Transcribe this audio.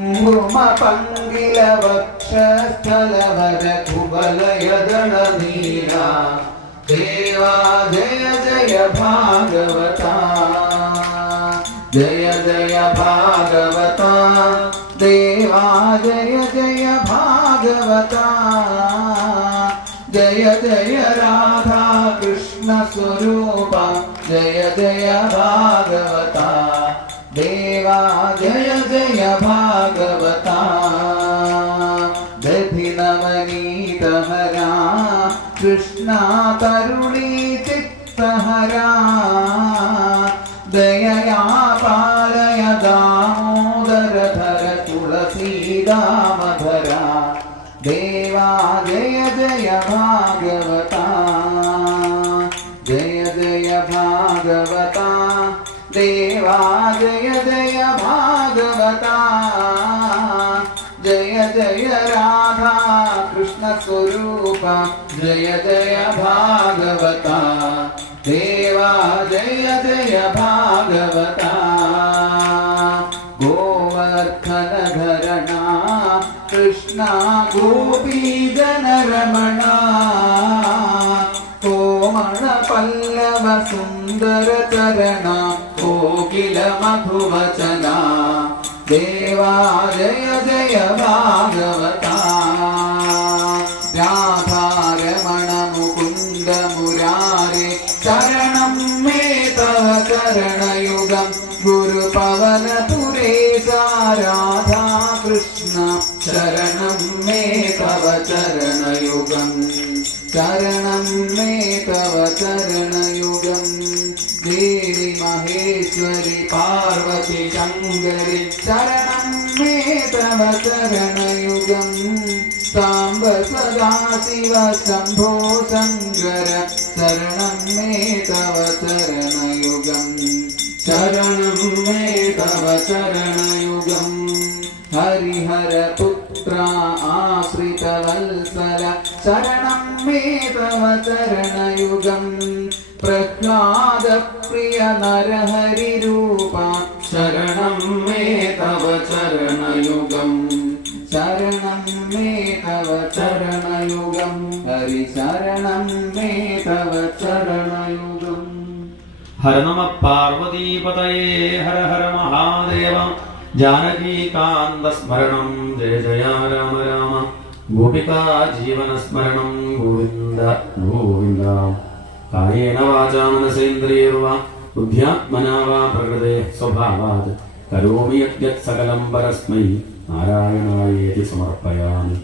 मृमपङ्गिलवक्षस्थलवदकुबलयदलनीला देवा, जय जय भागवता। जय जय भागवता। देवा, जय जय भागवता। जय जय राधा कृष्ण स्वरूपा जय जय भागवता। देवा, जय दधिनवनीतहरा कृष्णा तरुणी चित्तहरा। दयया पालय दामोदरधर तुलसीदामधरा देवा, जय जय भागवता। जय जय भागवता। देवा, जय जय भागवता। कृष्ण स्वरूप जय जय भागवता देवा जय जय भागवता गोवर्धनधरणा कृष्णा गोपीजनरमणा कोमलपल्लव सुन्दरचरणा कोकिल मधुवचना देवा जय जय भागवता शरणं मे तव चरणयुगं गुरुपवनपुरेशा राधा कृष्ण शरणं मे तव चरणयुगम् शरणं मे तव चरणयुगम् देवि महेश्वरि पार्वती शङ्करि शरणं मे तव चरणयुगम् साम्ब सदा शिव शम्भो तव चरणयुगम् हरिहरपुत्रा आश्रितवत्सल शरणं मे तव चरणयुगम् प्रह्लादप्रिय नरहरिरूपा शरणं मे तव चरणयुगम् शरणं मे तव चरणयुगम् हरिशरणं मे तव चरणयुगम् ഹര നമ പാർവതീപതയേ ഹര ഹര മഹാദേവ ജാനകീകാന്തസ്മരണം ജയ ജയ രാമ രാമ ഗോപികാ ജീവനസ്മരണം ഗോവിന്ദ ഗോവിന്ദ കായേന വാചാ മനസേന്ദ്രിയർവ ബുദ്ധ്യാത്മനാ പ്രകൃതേ സ്വഭാവാത് കരോമി യജ്ഞത് സകലം പരസ്മൈ നാരായണായേതി സമർപ്പയാമി